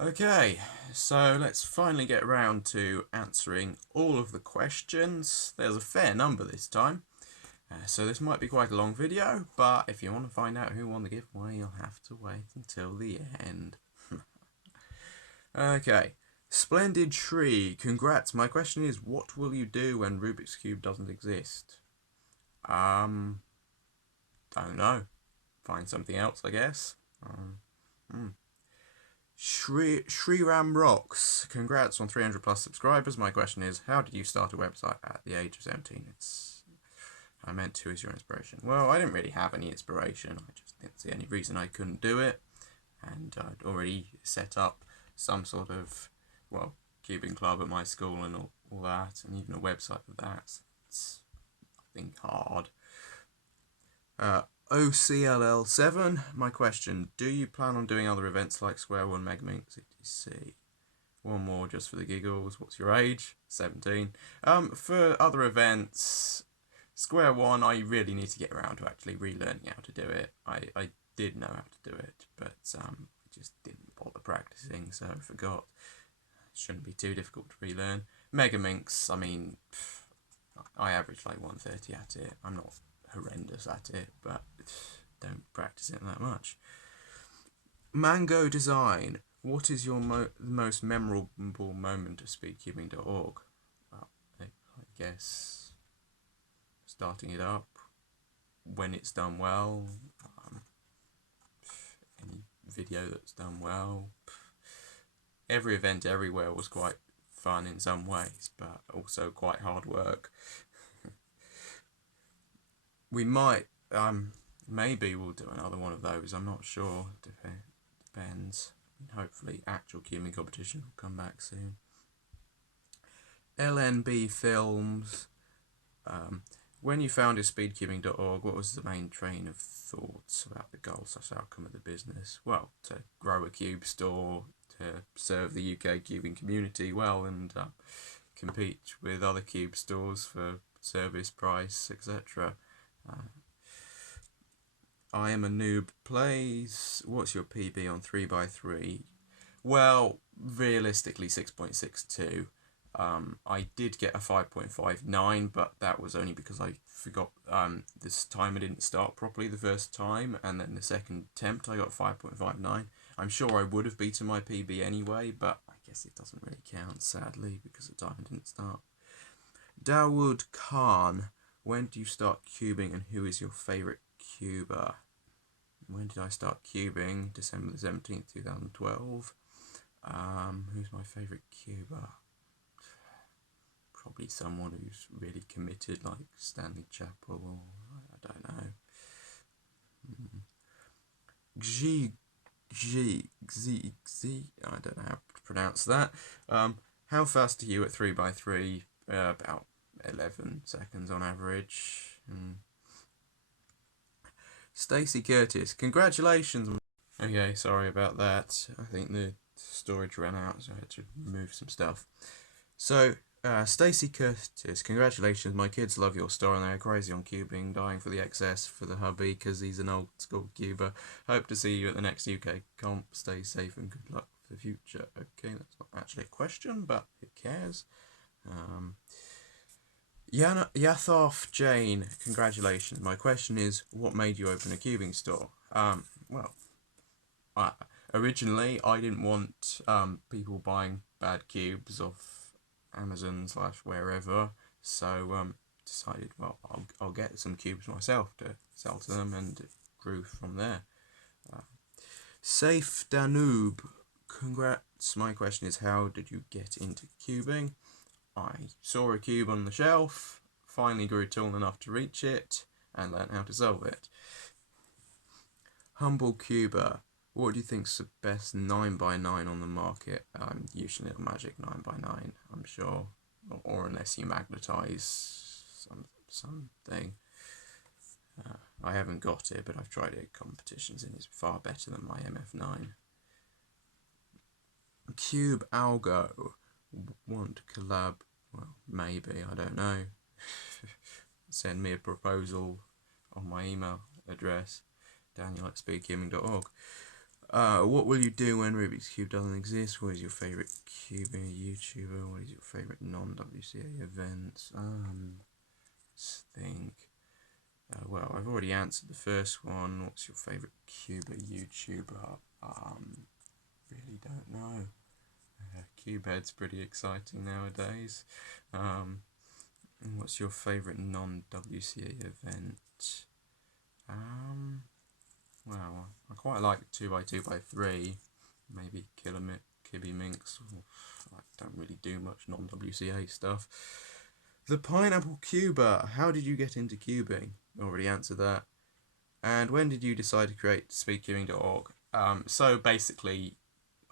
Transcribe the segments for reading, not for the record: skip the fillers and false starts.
Okay, so let's finally get around to answering all of the questions. There's a fair number this time, so this might be quite a long video, but if you want to find out who won the giveaway, you'll have to wait until the end. Okay, Splendid Tree, congrats. My question is, what will you do when Rubik's Cube doesn't exist? Don't know. Find something else, I guess. Hmm. Shriram Rocks, congrats on 300 plus subscribers. My question is, how did you start a website at the age of 17? I meant, who is your inspiration? Well, I didn't really have any inspiration. I just didn't see any reason I couldn't do it. And I'd already set up some sort of, well, cubing club at my school and all that, and even a website for that. It's, I think, hard. OCLL7, my question, do you plan on doing other events like Square One, Megaminx, etc.? One more just for the giggles. What's your age? 17. For other events, Square One, I really need to get around to actually relearning how to do it. I did know how to do it, but I just didn't bother practicing, so I forgot. It shouldn't be too difficult to relearn. Megaminx, I mean, I average like 130 at it. I'm not horrendous at it, but don't practice it that much. Mango Design, what is your most memorable moment of speedcubing.org? Well, I guess starting it up, when it's done well, any video that's done well. Every event everywhere was quite fun in some ways, but also quite hard work. We might, maybe we'll do another one of those, I'm not sure, depends. Hopefully actual cubing competition will come back soon. LNB Films, when you founded speedcubing.org, what was the main train of thoughts about the goal/outcome of the business? Well, to grow a cube store, to serve the UK cubing community well, and compete with other cube stores for service price, etc. I am a noob plays. What's your PB on 3x3? Well, realistically 6.62. I did get a 5.59, but that was only because I forgot this timer didn't start properly the first time, and then the second attempt I got 5.59. I'm sure I would have beaten my PB anyway, but I guess it doesn't really count, sadly, because the timer didn't start. Dawood Khan, when do you start cubing and who is your favourite cuber? When did I start cubing? December the 17th, 2012. Who's my favourite cuber? Probably someone who's really committed, like Stanley Chappell, or I don't know. I don't know how to pronounce that. How fast are you at 3x3? About 11 seconds on average. Stacey Curtis, congratulations. Okay, sorry about that. I think the storage ran out, so I had to remove some stuff. So, Stacey Curtis, congratulations. My kids love your store and they're crazy on cubing, dying for the XS for the hubby because he's an old school cuber. Hope to see you at the next UK comp. Stay safe and good luck for the future. Okay, that's not actually a question, but who cares? Yathoff Jane, congratulations. My question is, what made you open a cubing store? Well, originally I didn't want people buying bad cubes off Amazon / wherever, so decided, well, I'll get some cubes myself to sell to them, and it grew from there. Safe Danube, congrats. My question is, how did you get into cubing? I saw a cube on the shelf, finally grew tall enough to reach it, and learned how to solve it. Humble Cuber, what do you think's the best 9x9 on the market? Usually a Magic 9x9, I'm sure, or unless you magnetize something. I haven't got it, but I've tried it at competitions and it's far better than my MF9. Cube Algo, want to collab? Well, maybe, I don't know. Send me a proposal on my email address, daniel@speedcubing.org. What will you do when Rubik's Cube doesn't exist? What is your favourite cubing YouTuber? What is your favourite non-WCA events? Let's think. Well, I've already answered the first one. What's your favourite Cuba YouTuber? Really don't know. Cubehead's pretty exciting nowadays. What's your favourite non-WCA event? Well, I quite like 2x2x3. Maybe Kibby Minx. I don't really do much non-WCA stuff. The Pineapple Cuber. How did you get into cubing? Already answered that. And when did you decide to create speedcubing.org? So basically,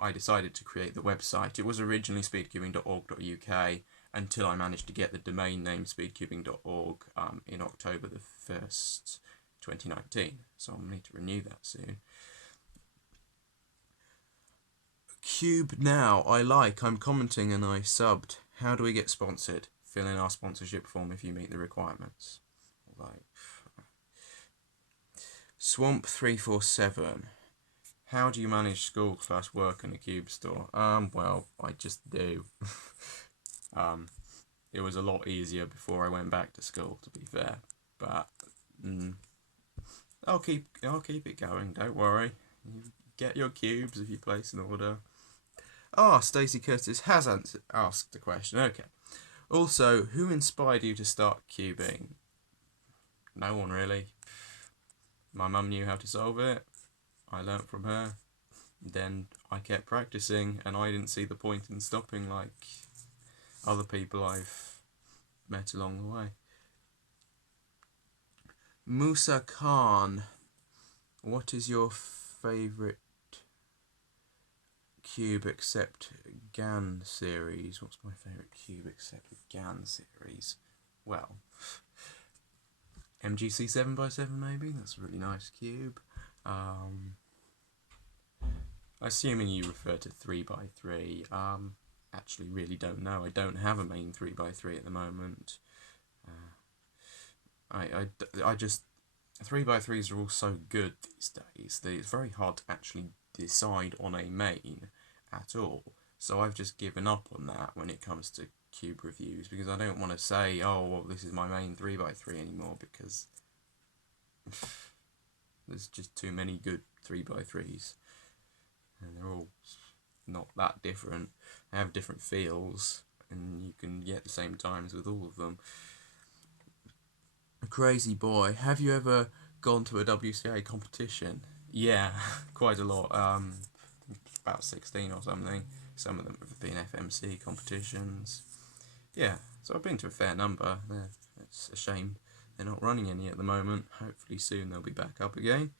I decided to create the website. It was originally speedcubing.org.uk until I managed to get the domain name speedcubing.org in October the 1st, 2019. So I'll need to renew that soon. Cube now. I'm commenting and I subbed. How do we get sponsored? Fill in our sponsorship form if you meet the requirements. Like Swamp347. How do you manage school / work in a cube store? Well, I just do. It was a lot easier before I went back to school, to be fair. But I'll keep it going. Don't worry. You get your cubes if you place an order. Stacey Curtis has asked a question. Okay. Also, who inspired you to start cubing? No one really. My mum knew how to solve it. I learnt from her. Then I kept practicing, and I didn't see the point in stopping like other people I've met along the way. Musa Khan, what is your favourite cube except GAN series? What's my favourite cube except GAN series? Well, MGC 7x7 maybe? That's a really nice cube. Assuming you refer to 3x3, actually really don't know. I don't have a main 3x3 at the moment. I just 3x3s are all so good these days that it's very hard to actually decide on a main at all. So I've just given up on that when it comes to cube reviews, because I don't want to say, oh, well, this is my main 3x3 anymore, because there's just too many good 3x3s. And they're all not that different. They have different feels, and you can get the same times with all of them. A crazy boy. Have you ever gone to a WCA competition? Yeah, quite a lot. About 16 or something. Some of them have been FMC competitions. Yeah, so I've been to a fair number. It's a shame they're not running any at the moment. Hopefully soon they'll be back up again.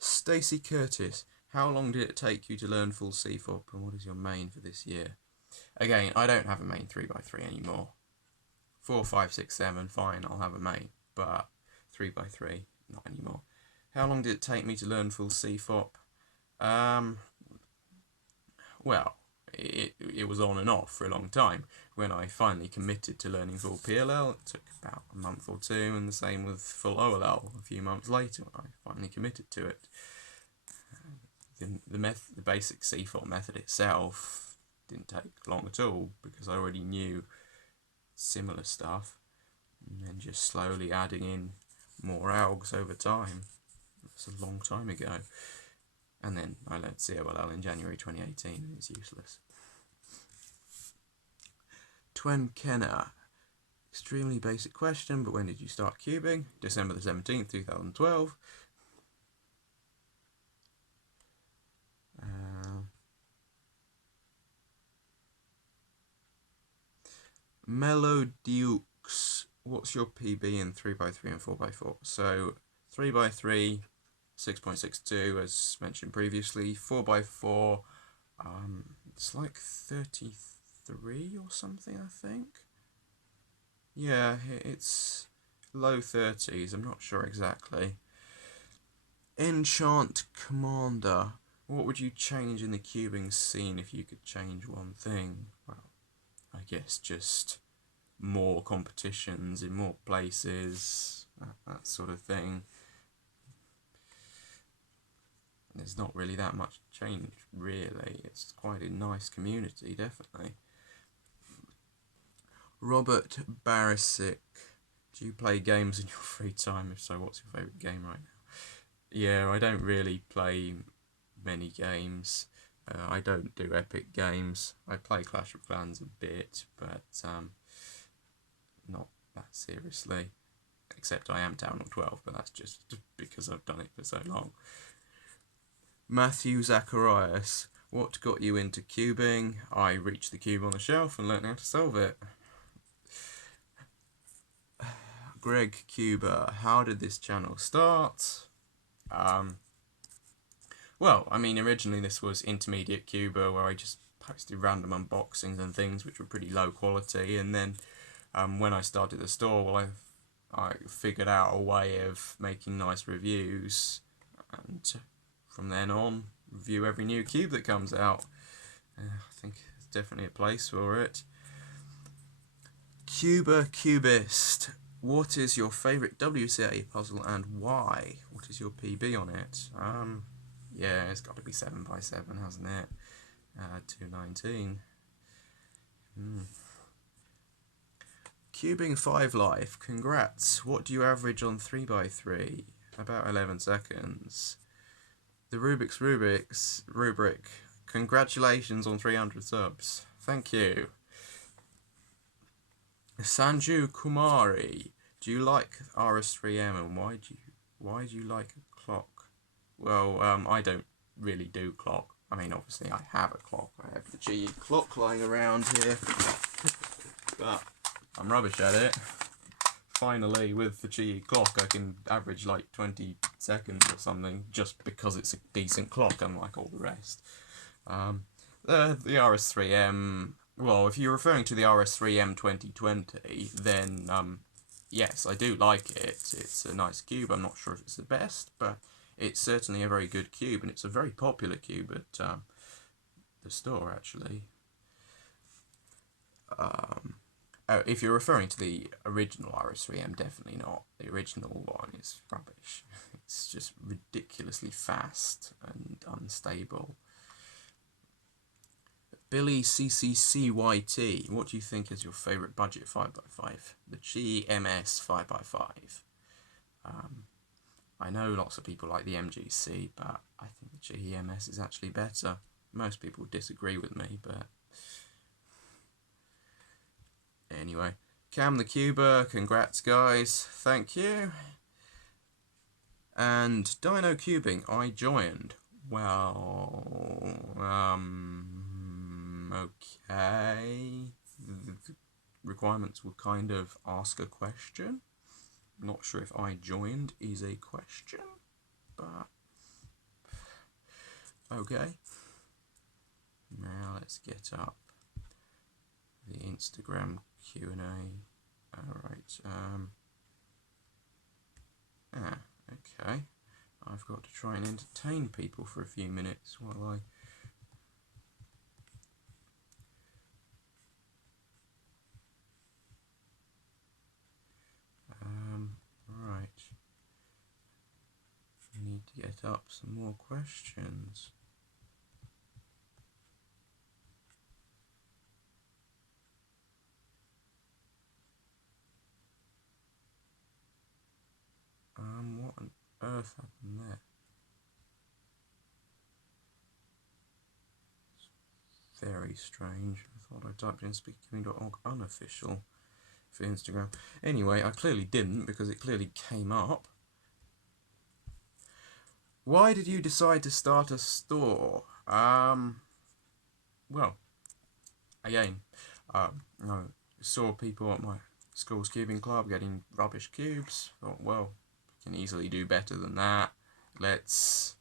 Stacey Curtis. How long did it take you to learn full Cfop, and what is your main for this year? Again, I don't have a main 3x3 anymore. 4, 5, 6, 7, fine, I'll have a main, but 3x3, not anymore. How long did it take me to learn full Cfop? Well, it was on and off for a long time. When I finally committed to learning full PLL, it took about a month or two, and the same with full OLL a few months later when I finally committed to it. The basic Cfop method itself didn't take long at all, because I already knew similar stuff, and then just slowly adding in more algs over time. That's a long time ago. And then I learned COLL in January 2018, and it's useless. Twen Kenner. Extremely basic question, but when did you start cubing? December the 17th, 2012. Mellow Dukes. What's your PB in 3x3 and 4x4? So 3x3, 6.62 as mentioned previously. 4x4, it's like 33 or something, I think. Yeah, it's low 30s, I'm not sure exactly. Enchant Commander. What would you change in the cubing scene if you could change one thing? Well, I guess just more competitions in more places, that sort of thing. there's not really that much change, really. It's quite a nice community, definitely. Robert Barisic, do you play games in your free time? If so, what's your favourite game right now? Yeah, I don't really play many games. I don't do epic games. I play Clash of Clans a bit, but not that seriously. Except I am down on 12, but that's just because I've done it for so long. Matthew Zacharias, what got you into cubing? I reached the cube on the shelf and learned how to solve it. Greg Cuba, how did this channel start? Well, I mean, originally this was Intermediate Cuba, where I just posted random unboxings and things which were pretty low quality, and then when I started the store, well, I figured out a way of making nice reviews, and from then on, review every new cube that comes out. I think there's definitely a place for it. Cuba Cubist, what is your favourite WCA puzzle and why? What is your PB on it? Yeah, it's got to be 7x7, hasn't it? 219. Cubing 5 Life, congrats. What do you average on 3x3? About 11 seconds. The Rubik's rubric, congratulations on 300 subs. Thank you. Sanju Kumari, do you like RS3M and why do you like a clock? Well, I don't really do clock. I mean, obviously I have a clock. I have the GE clock lying around here, but I'm rubbish at it. Finally, with the GE clock, I can average like 20 seconds or something, just because it's a decent clock, unlike all the rest. The RS3M, well, if you're referring to the RS3M 2020, then yes, I do like it. It's a nice cube. I'm not sure if it's the best, but it's certainly a very good cube, and it's a very popular cube at the store, actually. If you're referring to the original RS3M, definitely not. The original one is rubbish. It's just ridiculously fast and unstable. Billy CCCYT, what do you think is your favourite budget 5x5? The GMS 5x5. I know lots of people like the MGC, but I think the GEMS is actually better. Most people disagree with me, but anyway. Cam the Cuber, congrats guys, thank you. And Dino Cubing, I joined. Well, okay. The requirements would kind of ask a question. Not sure if I joined is a question, but okay. Now let's get up the Instagram Q&A. Alright, okay. I've got to try and entertain people for a few minutes while I... right. I need to get up some more questions. What on earth happened there? It's very strange. I thought I typed in speedcubing.org unofficial for Instagram. Anyway, I clearly didn't because it clearly came up. Why did you decide to start a store? Well, again, I saw people at my school's cubing club getting rubbish cubes. Thought, well, can easily do better than that. Let's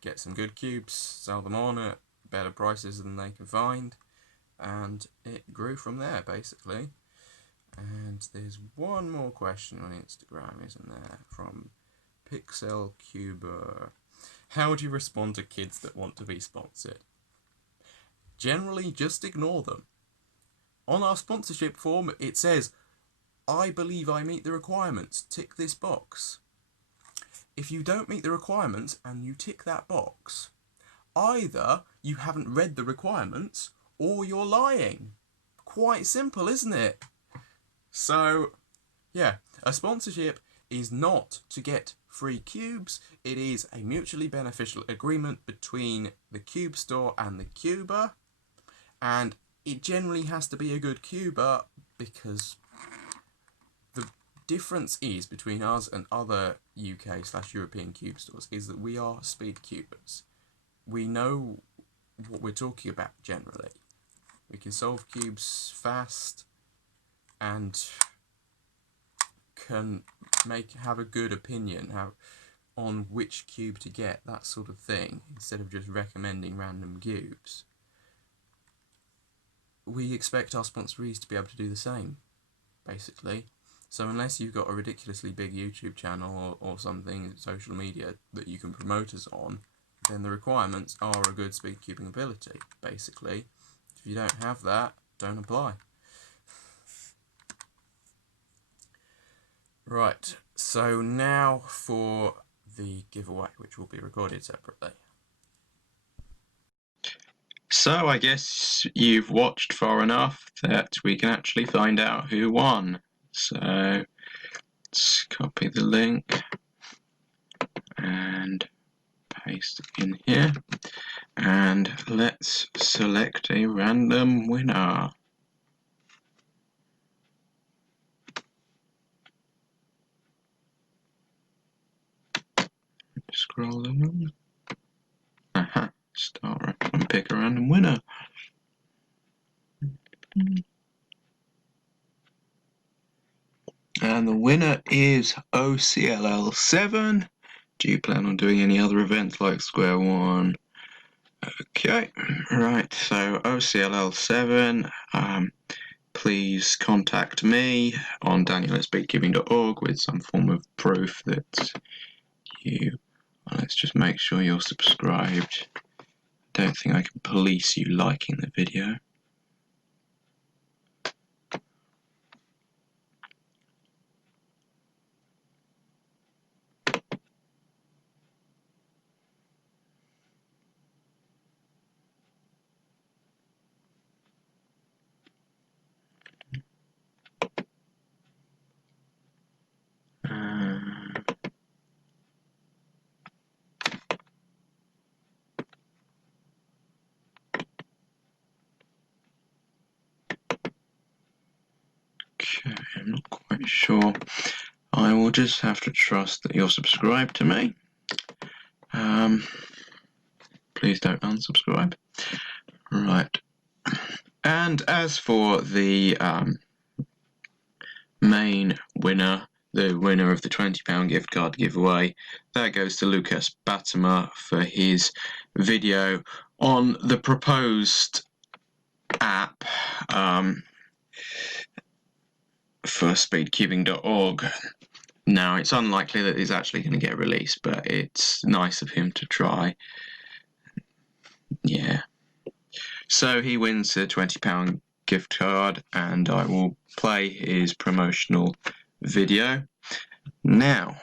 get some good cubes, sell them on at better prices than they can find, and it grew from there basically. And there's one more question on Instagram, isn't there, from Pixel Cuber. How do you respond to kids that want to be sponsored? Generally, just ignore them. On our sponsorship form, it says, I believe I meet the requirements, tick this box. if you don't meet the requirements and you tick that box, either you haven't read the requirements or you're lying. Quite simple, isn't it? So, yeah, a sponsorship is not to get free cubes. It is a mutually beneficial agreement between the cube store and the cuber, and it generally has to be a good cuber, because the difference is between us and other UK/European cube stores is that we are Speedcubers. We know what we're talking about generally. We can solve cubes fast and can have a good opinion on which cube to get, that sort of thing, instead of just recommending random cubes. We expect our sponsorees to be able to do the same, basically. So unless you've got a ridiculously big YouTube channel or something, social media, that you can promote us on, then the requirements are a good speedcubing ability, basically. If you don't have that, don't apply. Right, so now for the giveaway, which will be recorded separately. So I guess you've watched far enough that we can actually find out who won. So let's copy the link and paste it in here, and let's select a random winner. Scroll along. Aha, start and pick a random winner. And the winner is OCLL7. Do you plan on doing any other events like Square One? Okay, right, so OCLL7, please contact me on daniel@speedcubing.org with some form of proof that you, well, let's just make sure you're subscribed. Don't think I can police you liking the video. Okay, I'm not quite sure. I will just have to trust that you're subscribed to me. Please don't unsubscribe. Right. And as for the main winner, the winner of the £20 gift card giveaway, that goes to Lucas Batimer for his video on the proposed app for speedcubing.org. Now, it's unlikely that it's actually going to get released, but it's nice of him to try. Yeah. So he wins a £20 gift card, and I will play his promotional video now.